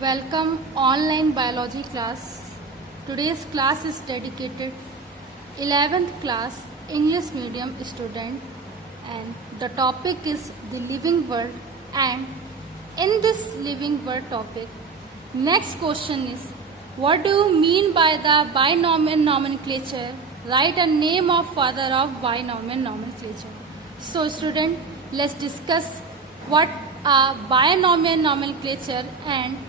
Welcome online biology class. Today's class is dedicated 11th class English medium student and the topic is the living world, and in this living world topic next question is, what do you mean by the binomial nomenclature? Write a name of father of binomial nomenclature. So student, let's discuss what a binomial nomenclature and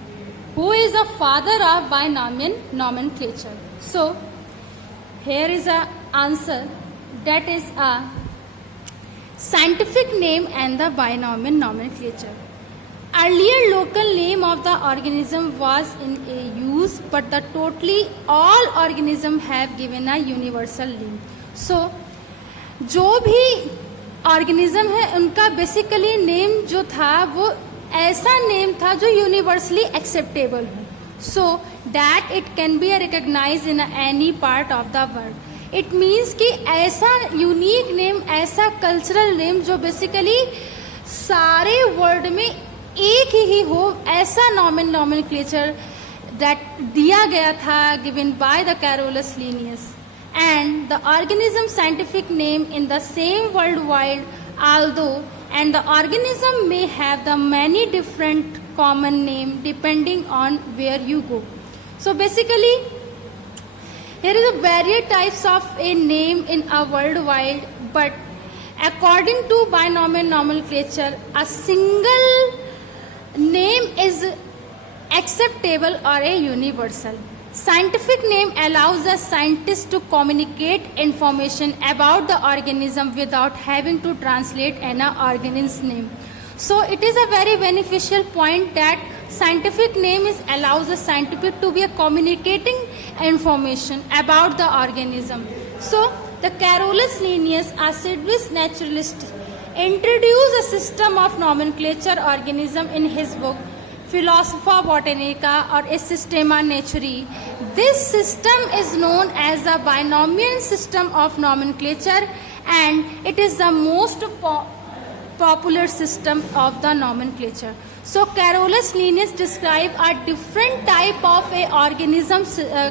who is the father of binomial nomenclature. So here is a answer, that is a scientific name and the binomial nomenclature. Earlier local name of the organism was in a use, but the totally all organism have given a universal name. So जो भी organism है उनका basically name जो था वो ऐसा name था जो यूनिवर्सली एक्सेप्टेबल हो, so that it can be recognise in any part of the world. It means कि ऐसा यूनिक नेम, ऐसा कल्चरल नेम जो बेसिकली सारे वर्ल्ड में एक ही हो, ऐसा नॉमेनक्लेचर दैट दिया गया था given by the Carolus Linnaeus. And the organism scientific name in the same worldwide, although and the organism may have the many different common name depending on where you go. So basically here is a various types of a name in a worldwide, but according to binomial nomenclature a single name is acceptable or a universal. Scientific name allows a scientist to communicate information about the organism without having to translate an organism's name. So it is a very beneficial point that scientific name allows a scientific to be communicating information about the organism. So the Carolus Linnaeus, a Swedish naturalist, introduced a system of nomenclature organism in his book Philosopher Botanica or Systema Naturae. This system is known as the binomial system of nomenclature, and it is the most popular system of the nomenclature. So Carolus Linnaeus described a different type of a organism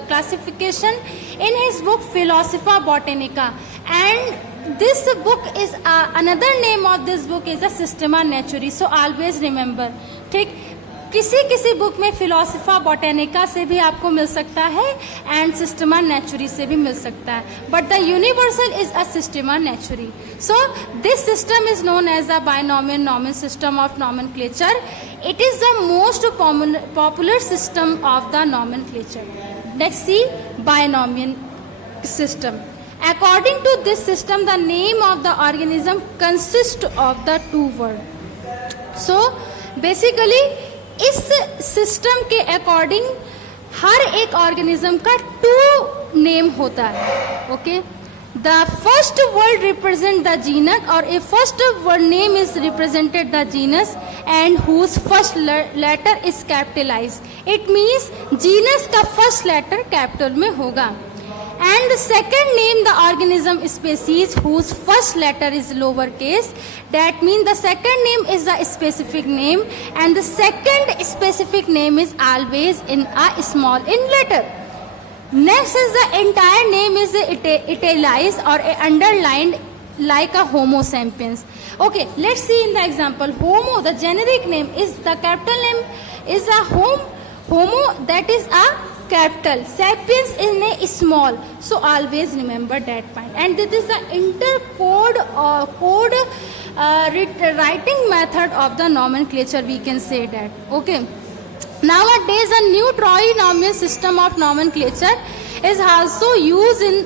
classification in his book Philosopher Botanica, and this book is another name of this book is a Systema Naturae. So always remember, ठीक, किसी किसी book में फिलोसफा बॉटेनिका से भी आपको मिल सकता है and Systema नेचुरी से भी मिल सकता है, but the universal is a Systema Naturae. So this system is known as a binomial nominal system of nomenclature. It is the most popular system of the nomenclature. Next see binomial system. According to this system, the name of the organism consists of the two words. So basically इस system के according हर एक organism का two name होता है. Okay, the first word represent the genus, और a first word name is represented the genus and whose first letter is capitalize. It means genus का first letter capital में होगा. And the second name the organism species whose first letter is lowercase. That means the second name is the specific name, and the second specific name is always in a small in letter. Next is the entire name is italicized or underlined like a Homo sapiens. Okay, let's see in the example. Homo, the generic name is the capital name is a Homo, that is a capital. Sapiens is a small. So always remember that point. And this is the intercode code writing method of the nomenclature. We can say that. Okay. Nowadays, a new trinomial system of nomenclature is also used in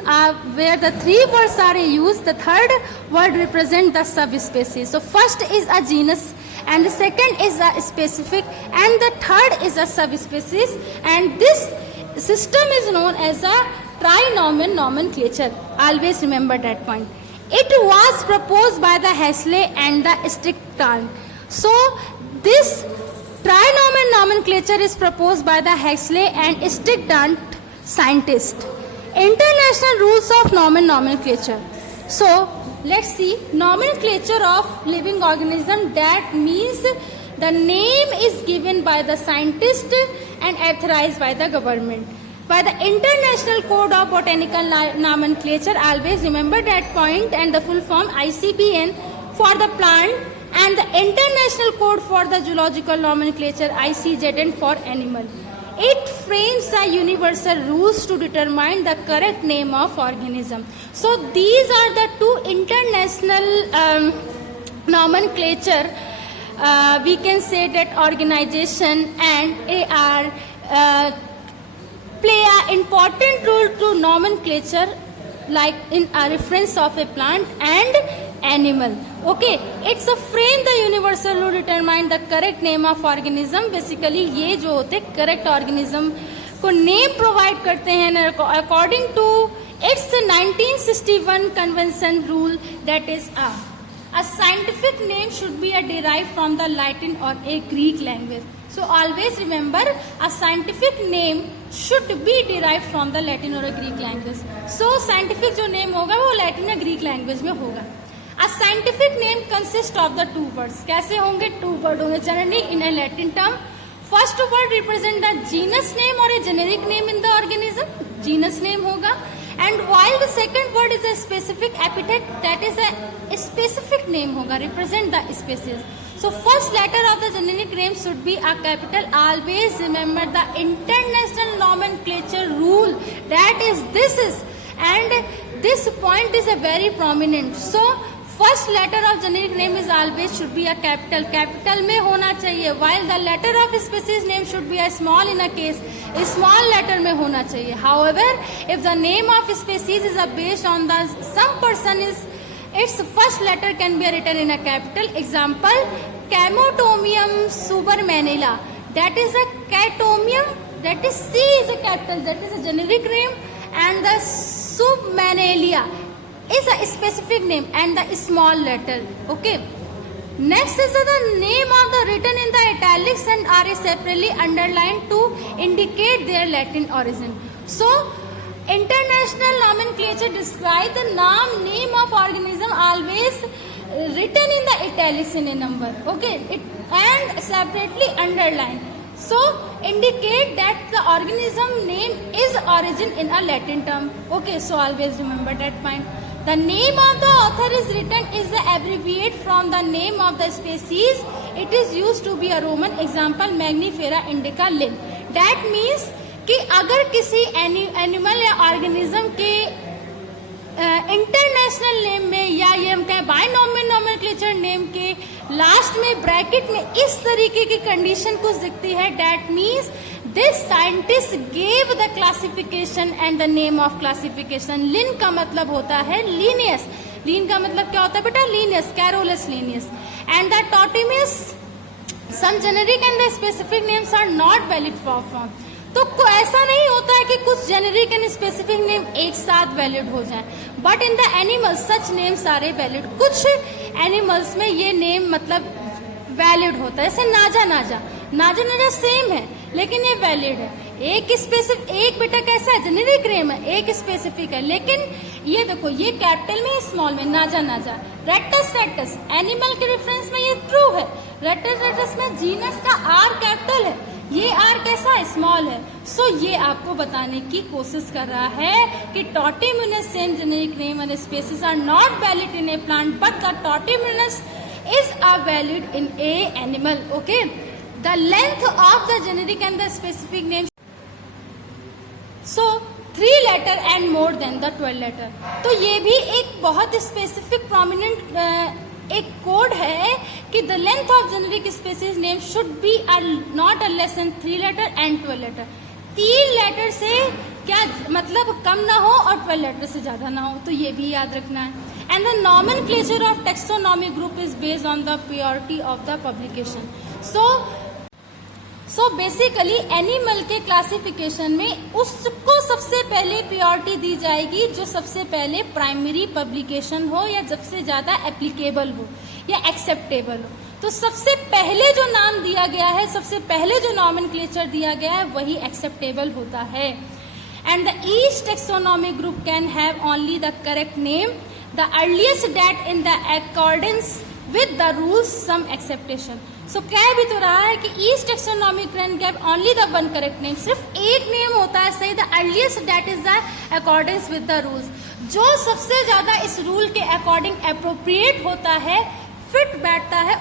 where the three words are used. The third word represents the subspecies. So first is a genus, and the second is a specific, and the third is a subspecies. And this system is known as a trinomial nomenclature. Always remember that point. It was proposed by the Huxley and the Strickland. So this trinomial nomenclature is proposed by the Huxley and Strickland scientists. International rules of nomenclature. So let's see nomenclature of living organism. That means The name is given by the scientist and authorized by the government. By the International Code of Botanical Nomenclature, always remember that point, and the full form ICBN for the plant, and the International Code for the Zoological Nomenclature ICZN for animal. It frames the universal rules to determine the correct name of organism. So these are the two international nomenclature. We can say that organization and AR play an important role to nomenclature, like in a reference of a plant and animal. Okay, it's a frame the universal rule determine the correct name of organism. Basically ये जो होते correct organism को name provide करते हैं according to its 1961 convention rule, that is a scientific name should be derived from the Latin or a Greek language. So always remember, a scientific name should be derived from the Latin or a Greek language. So scientific जो name होगा वो Latin या Greek language में होगा. A scientific name consists of the two words. कैसे होंगे? Two word होंगे generally in a Latin term. First word represent the genus name or a generic name in the organism. Genus name होगा. And while the second word is a specific epithet, that is a specific name होगा, represent the species. So first letter of the generic name should be a capital. Always remember the international nomenclature rule, that is this is, and this point is a very prominent. So first letter of generic name is always should be a capital. Capital में होना चाहिए. While the letter of species name should be a small in a case, a small letter में होना चाहिए. However, if the name of species is based on the some person is, its first letter can be written in a capital. Example, Chamotomium subermanila. That is a Chatomium. That is C is a capital. That is a generic name, and the Submanalia is a specific name and the small letter. Okay. Next is the name of the written in the italics and are separately underlined to indicate their Latin origin. So international nomenclature describe the name of organism always written in the italics in a number. Okay, and separately underlined. So indicate that the organism name is origin in a Latin term. Okay, so always remember that point. The name of the author is written is the abbreviate from the name of the species. It is used to be a Roman. Example, Magnifera indica Linn. That means कि अगर किसी animal या organism के international name में या ये हम कहें बायनॉमिनल नोमेनक्लेचर नेम के लास्ट में ब्रैकेट में इस तरीके की कंडीशन कुछ दिखती है, that means this scientist gave the classification and the name of classification. Linn का मतलब होता है लीनियस. लीन का मतलब क्या होता है बेटा? Linnaeus, Carolus Linnaeus. And the tautonyms same generic and the specific names are not valid for. तो ऐसा नहीं होता है कि कुछ जेनेरिक एंड स्पेसिफिक नेम एक साथ वैलिड हो जाए, but in the animals such names are valid. कुछ एनिमल्स में ये नेम मतलब वैलिड होता है, जैसे नाजा नाजा. नाजा नाजा सेम है लेकिन ये वैलिड है. एक स्पेसिफिक, एक बेटा कैसा है जेनेरिक नेम है, एक स्पेसिफिक है. लेकिन ये देखो, ये कैपिटल में स्मॉल में नाजा नाजा. रेक्टस रेक्टस एनिमल के रेफरेंस में ये ट्रू है. रेक्टस रेक्टस में जीनस का आर कैपिटल है, ये आर कैसा है? स्मॉल है. सो ये आपको बताने की कोशिश कर रहा है कि tautonyms same generic name and species are not valid in a plant but the tautonyms is a valid in a animal. Okay, the length of the generic and the specific name, so 3 letter and more than the 12 letter. तो ये भी एक बहुत specific prominent एक code है कि the length of generic species name should be not less than 3 letter and 12 letter. 3 letter से क्या मतलब कम ना हो और 12 लेटर से ज्यादा ना हो, तो ये भी याद रखना है. And the nomenclature of taxonomy group is based on the purity of the publication. So basically animal के क्लासिफिकेशन में उसको सबसे पहले प्योरिटी दी जाएगी जो सबसे पहले प्राइमरी पब्लिकेशन हो या सबसे ज्यादा एप्लीकेबल हो या एक्सेप्टेबल हो. तो सबसे पहले जो नाम दिया गया है, सबसे पहले जो नॉमेनक्लेचर दिया गया है, वही एक्सेप्टेबल होता है. And the each taxonomy group can have only the correct name, the earliest date in the accordance with the rules some acceptation. So कह भी तो रहा है कि each taxonomy can give only the one correct name, सिर्फ एक नेम होता है सही, the earliest that is the according with the rules, जो सबसे ज्यादा इस रूल के अकॉर्डिंग अप्रोप्रिएट होता है, फिट बैठता है,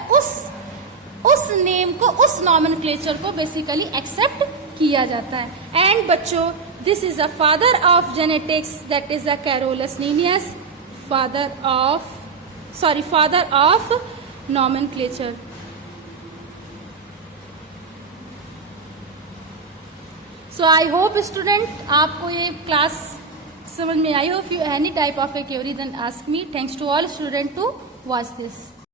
उस नेम को, उस नॉमेनक्लेचर को बेसिकली एक्सेप्ट किया जाता है। एंड बच्चों, this is the father of genetics, that is the Carolus Linnaeus, father of nomenclature. So I hope student आपको ये क्लास समझ में आई हो। If you any type of a query then ask me. Thanks to all student to watch this.